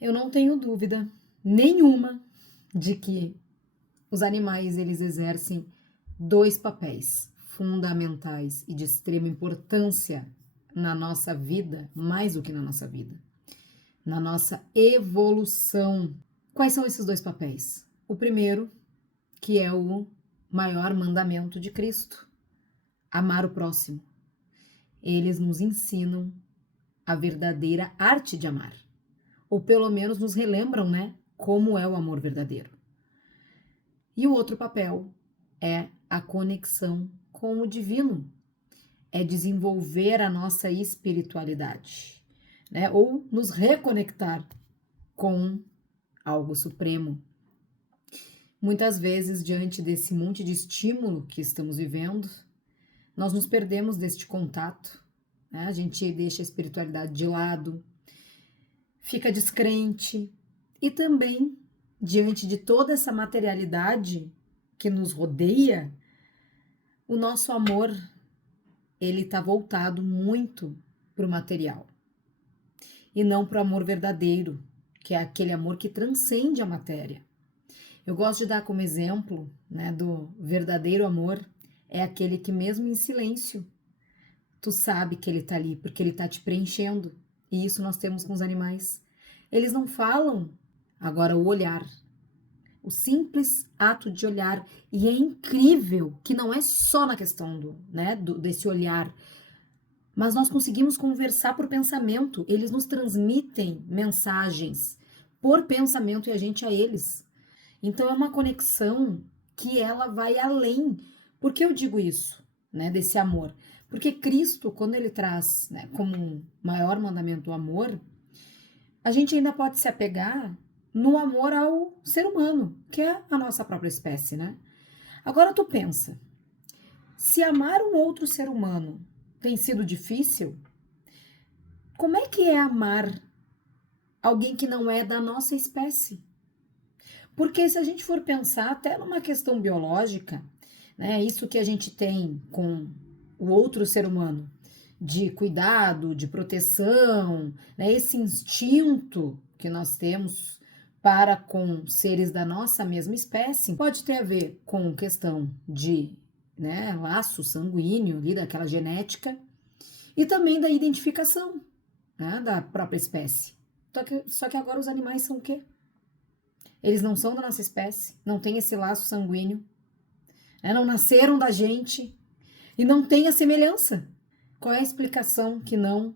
Eu não tenho dúvida nenhuma de que os animais eles exercem dois papéis fundamentais e de extrema importância na nossa vida, mais do que na nossa vida, na nossa evolução. Quais são esses dois papéis? O primeiro, que é o maior mandamento de Cristo, amar o próximo. Eles nos ensinam a verdadeira arte de amar, ou pelo menos nos relembram, né, como é o amor verdadeiro. E o outro papel é a conexão com o divino, é desenvolver a nossa espiritualidade, né, ou nos reconectar com algo supremo. Muitas vezes, diante desse monte de estímulo que estamos vivendo, nós nos perdemos deste contato, né? A gente deixa a espiritualidade de lado, fica descrente e também, diante de toda essa materialidade que nos rodeia, o nosso amor, ele está voltado muito para o material e não para o amor verdadeiro, que é aquele amor que transcende a matéria. Eu gosto de dar como exemplo, né, do verdadeiro amor, é aquele que mesmo em silêncio, tu sabe que ele tá ali, porque ele tá te preenchendo. E isso nós temos com os animais. Eles não falam, agora o olhar. O simples ato de olhar. E é incrível que não é só na questão desse olhar, mas nós conseguimos conversar por pensamento. Eles nos transmitem mensagens por pensamento e a gente a eles. Então é uma conexão que ela vai além. Por que eu digo isso, né, desse amor? Porque Cristo, quando ele traz, né, como um maior mandamento o amor, a gente ainda pode se apegar no amor ao ser humano, que é a nossa própria espécie, né? Agora tu pensa, se amar um outro ser humano tem sido difícil, como é que é amar alguém que não é da nossa espécie? Porque se a gente for pensar até numa questão biológica, né, isso que a gente tem com o outro ser humano, de cuidado, de proteção, né, esse instinto que nós temos para com seres da nossa mesma espécie, pode ter a ver com questão de, né, laço sanguíneo ali, daquela genética, e também da identificação, né, da própria espécie. Só que agora os animais são o quê? Eles não são da nossa espécie, não têm esse laço sanguíneo, né? Não nasceram da gente e não têm a semelhança. Qual é a explicação que não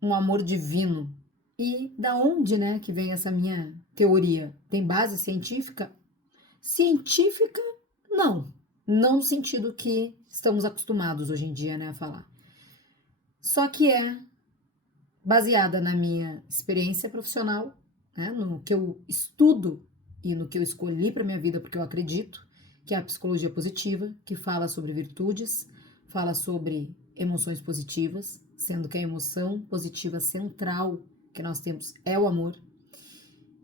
um amor divino? E da onde, né, que vem essa minha teoria? Tem base científica? Científica, não. Não no sentido que estamos acostumados hoje em dia, né, a falar. Só que é baseada na minha experiência profissional, né, no que eu estudo e no que eu escolhi para minha vida, porque eu acredito que é a psicologia positiva, que fala sobre virtudes, fala sobre emoções positivas, sendo que a emoção positiva central que nós temos é o amor,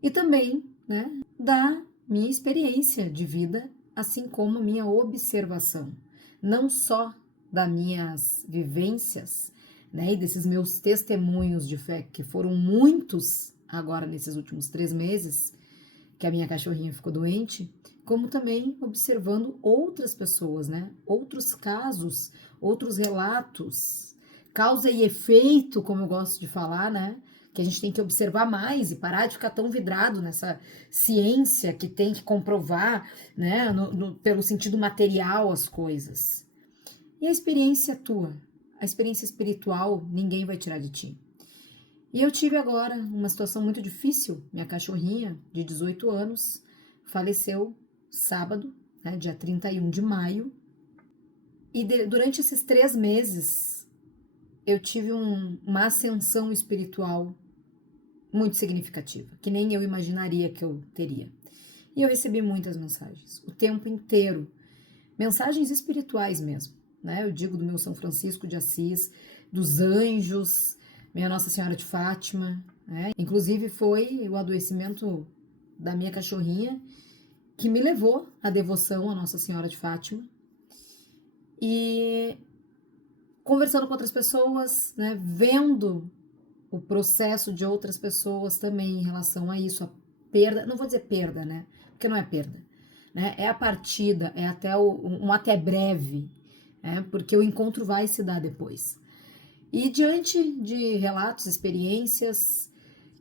e também, né, da minha experiência de vida, assim como a minha observação, não só das minhas vivências, né, e desses meus testemunhos de fé, que foram muitos agora nesses últimos 3 meses, que a minha cachorrinha ficou doente, como também observando outras pessoas, né, outros casos, outros relatos, causa e efeito, como eu gosto de falar, né, que a gente tem que observar mais e parar de ficar tão vidrado nessa ciência que tem que comprovar, né, pelo sentido material as coisas. E a experiência tua, a experiência espiritual, ninguém vai tirar de ti. E eu tive agora uma situação muito difícil. Minha cachorrinha, de 18 anos, faleceu sábado, né, dia 31 de maio. E durante esses 3 meses, eu tive uma ascensão espiritual muito significativa, que nem eu imaginaria que eu teria. E eu recebi muitas mensagens, o tempo inteiro. Mensagens espirituais mesmo, né? Eu digo do meu São Francisco de Assis, dos anjos, minha Nossa Senhora de Fátima, né? Inclusive foi o adoecimento da minha cachorrinha que me levou à devoção à Nossa Senhora de Fátima. E conversando com outras pessoas, né? Vendo o processo de outras pessoas também em relação a isso, a perda, não vou dizer perda, né? Porque não é perda, né? É a partida, é até um até breve, né? Porque o encontro vai se dar depois. E diante de relatos, experiências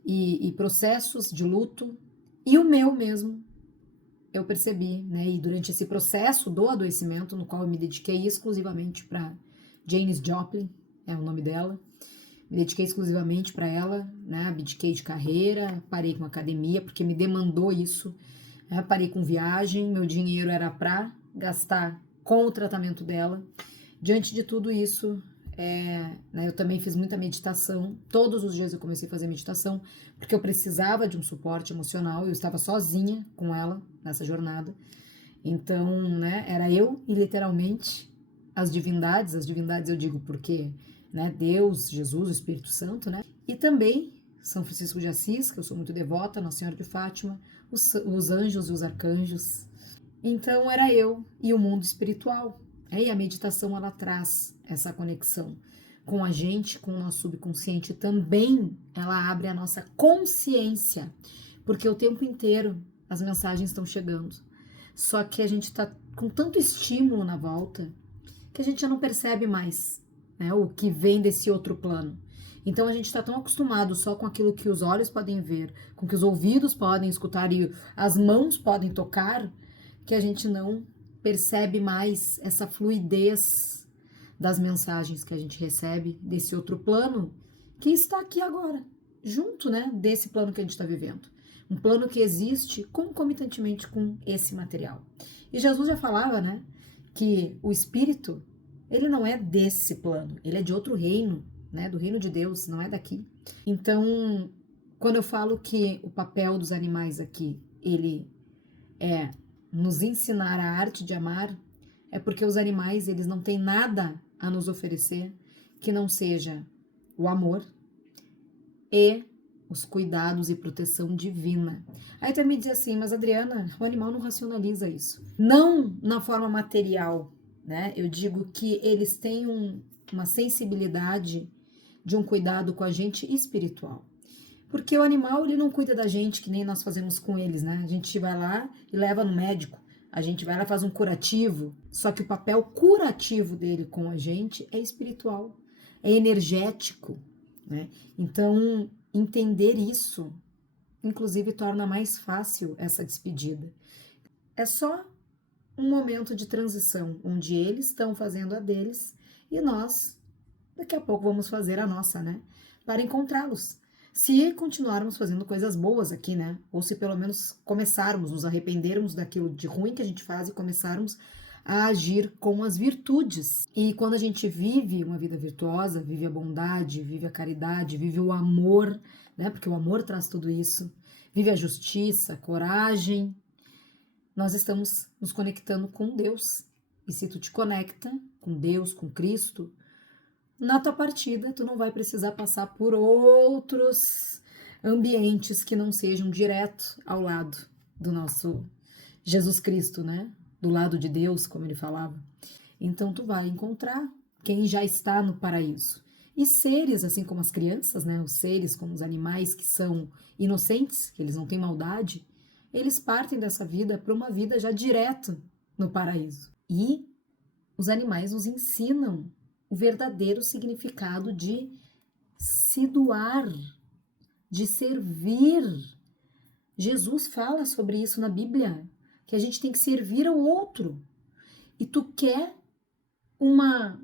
e processos de luto, e o meu mesmo, eu percebi, né? E durante esse processo do adoecimento, no qual eu me dediquei exclusivamente para Janis Joplin, é o nome dela, me dediquei exclusivamente para ela, né? Abdiquei de carreira, parei com academia, porque me demandou isso, né? Parei com viagem, meu dinheiro era para gastar com o tratamento dela. Diante de tudo isso, né, eu também fiz muita meditação. Todos os dias eu comecei a fazer meditação, porque eu precisava de um suporte emocional. Eu estava sozinha com ela nessa jornada. Então, né, era eu e literalmente as divindades eu digo porque, né, Deus, Jesus, o Espírito Santo, né, e também São Francisco de Assis, que eu sou muito devota, Nossa Senhora de Fátima, os anjos e os arcanjos. Então era eu e o mundo espiritual. E a meditação ela traz essa conexão com a gente, com o nosso subconsciente. Também ela abre a nossa consciência, porque o tempo inteiro as mensagens estão chegando. Só que a gente está com tanto estímulo na volta que a gente já não percebe mais, né, o que vem desse outro plano. Então a gente está tão acostumado só com aquilo que os olhos podem ver, com que os ouvidos podem escutar e as mãos podem tocar, que a gente não percebe mais essa fluidez das mensagens que a gente recebe desse outro plano que está aqui agora, junto, né, desse plano que a gente está vivendo. Um plano que existe concomitantemente com esse material. E Jesus já falava, né, que o espírito, ele não é desse plano, ele é de outro reino, né, do reino de Deus, não é daqui. Então, quando eu falo que o papel dos animais aqui, ele é nos ensinar a arte de amar, é porque os animais, eles não têm nada a nos oferecer que não seja o amor e os cuidados e proteção divina. Aí tu me diz assim, mas Adriana, o animal não racionaliza isso. Não na forma material, né? Eu digo que eles têm uma sensibilidade de um cuidado com a gente espiritual. Porque o animal, ele não cuida da gente que nem nós fazemos com eles, né? A gente vai lá e leva no médico, a gente vai lá e faz um curativo, só que o papel curativo dele com a gente é espiritual, é energético, né? Então, entender isso, inclusive, torna mais fácil essa despedida. É só um momento de transição, onde eles estão fazendo a deles e nós, daqui a pouco, vamos fazer a nossa, né? Para encontrá-los. Se continuarmos fazendo coisas boas aqui, né? Ou se pelo menos começarmos, nos arrependermos daquilo de ruim que a gente faz e começarmos a agir com as virtudes. E quando a gente vive uma vida virtuosa, vive a bondade, vive a caridade, vive o amor, né? Porque o amor traz tudo isso. Vive a justiça, a coragem. Nós estamos nos conectando com Deus. E se tu te conecta com Deus, com Cristo, na tua partida, tu não vai precisar passar por outros ambientes que não sejam direto ao lado do nosso Jesus Cristo, né? Do lado de Deus, como ele falava. Então, tu vai encontrar quem já está no paraíso. E seres, assim como as crianças, né? Os seres, como os animais que são inocentes, que eles não têm maldade, eles partem dessa vida para uma vida já direto no paraíso. E os animais nos ensinam o verdadeiro significado de se doar, de servir. Jesus fala sobre isso na Bíblia, que a gente tem que servir ao outro. E tu quer uma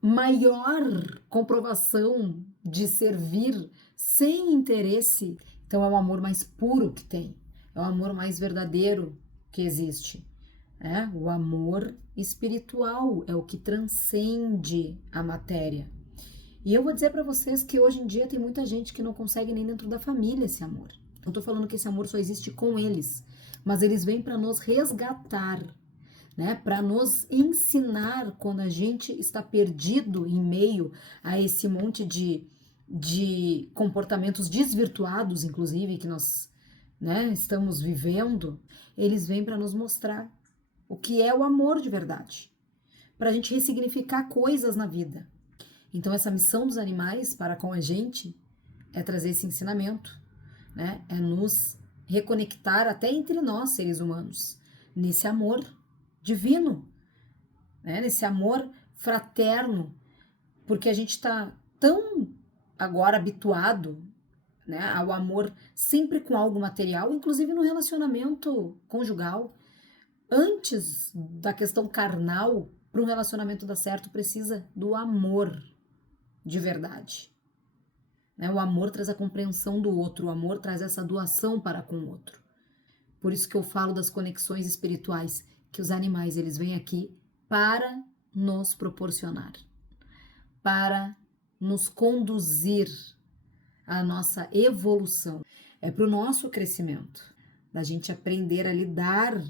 maior comprovação de servir sem interesse? Então é o amor mais puro que tem, é o amor mais verdadeiro que existe. O amor espiritual é o que transcende a matéria. E eu vou dizer para vocês que hoje em dia tem muita gente que não consegue nem dentro da família esse amor. Não tô falando que esse amor só existe com eles, mas eles vêm para nos resgatar, né? Para nos ensinar quando a gente está perdido em meio a esse monte de comportamentos desvirtuados, inclusive, que nós, né, estamos vivendo. Eles vêm para nos mostrar o que é o amor de verdade, para a gente ressignificar coisas na vida. Então essa missão dos animais para com a gente é trazer esse ensinamento, né? É nos reconectar até entre nós, seres humanos, nesse amor divino, né? Nesse amor fraterno, porque a gente está tão agora habituado, né, ao amor sempre com algo material, inclusive no relacionamento conjugal. Antes da questão carnal, para um relacionamento dar certo, precisa do amor de verdade. Né? O amor traz a compreensão do outro, o amor traz essa doação para com o outro. Por isso que eu falo das conexões espirituais, que os animais eles vêm aqui para nos proporcionar, para nos conduzir à nossa evolução. É para o nosso crescimento, da gente aprender a lidar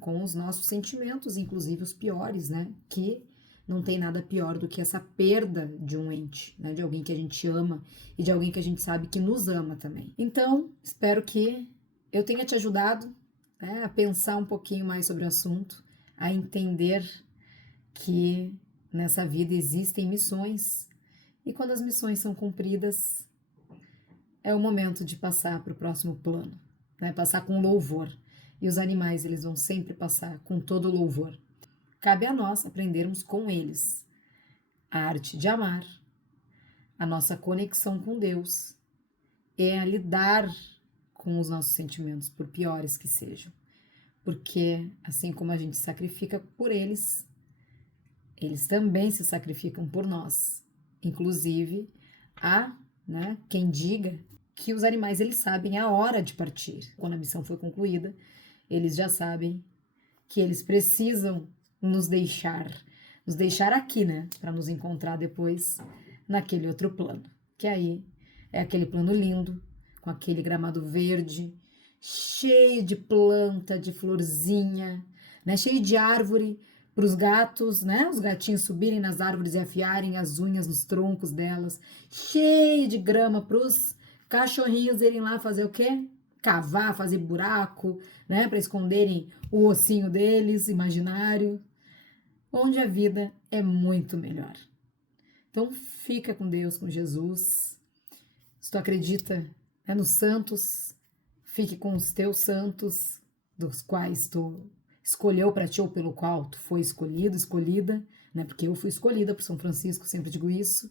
com os nossos sentimentos, inclusive os piores, né? Que não tem nada pior do que essa perda de um ente, né? De alguém que a gente ama e de alguém que a gente sabe que nos ama também. Então, espero que eu tenha te ajudado, né, a pensar um pouquinho mais sobre o assunto, a entender que nessa vida existem missões e quando as missões são cumpridas, é o momento de passar para o próximo plano, né? Passar com louvor. E os animais, eles vão sempre passar com todo louvor. Cabe a nós aprendermos com eles a arte de amar, a nossa conexão com Deus, é a lidar com os nossos sentimentos, por piores que sejam. Porque assim como a gente sacrifica por eles, eles também se sacrificam por nós. Inclusive, há, né, quem diga que os animais eles sabem a hora de partir. Quando a missão foi concluída, eles já sabem que eles precisam nos deixar aqui, né, para nos encontrar depois naquele outro plano. Que aí é aquele plano lindo, com aquele gramado verde, cheio de planta, de florzinha, né, cheio de árvore para os gatos, né, os gatinhos subirem nas árvores e afiarem as unhas nos troncos delas, cheio de grama para os cachorrinhos irem lá fazer o quê? Cavar, fazer buraco, né, para esconderem o ossinho deles, imaginário, onde a vida é muito melhor. Então fica com Deus, com Jesus. Se tu acredita, né, nos santos, fique com os teus santos, dos quais tu escolheu para ti ou pelo qual tu foi escolhido, escolhida, né, porque eu fui escolhida por São Francisco, sempre digo isso,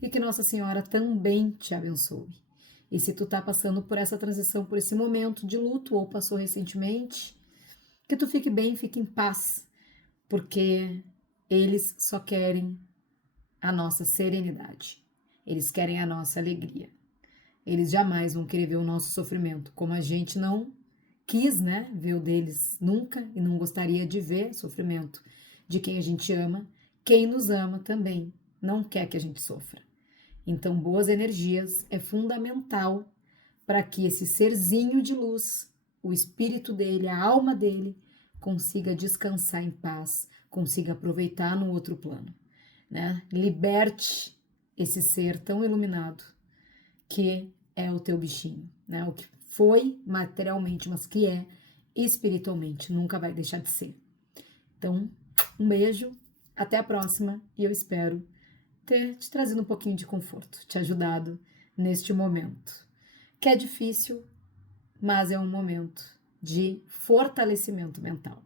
e que Nossa Senhora também te abençoe. E se tu tá passando por essa transição, por esse momento de luto ou passou recentemente, que tu fique bem, fique em paz, porque eles só querem a nossa serenidade. Eles querem a nossa alegria. Eles jamais vão querer ver o nosso sofrimento, como a gente não quis, né, ver o deles nunca e não gostaria de ver sofrimento de quem a gente ama. Quem nos ama também não quer que a gente sofra. Então, boas energias é fundamental para que esse serzinho de luz, o espírito dele, a alma dele, consiga descansar em paz, consiga aproveitar no outro plano, né? Liberte esse ser tão iluminado que é o teu bichinho, né? O que foi materialmente, mas que é espiritualmente, nunca vai deixar de ser. Então, um beijo, até a próxima e eu espero ter te trazido um pouquinho de conforto, te ajudado neste momento, que é difícil, mas é um momento de fortalecimento mental.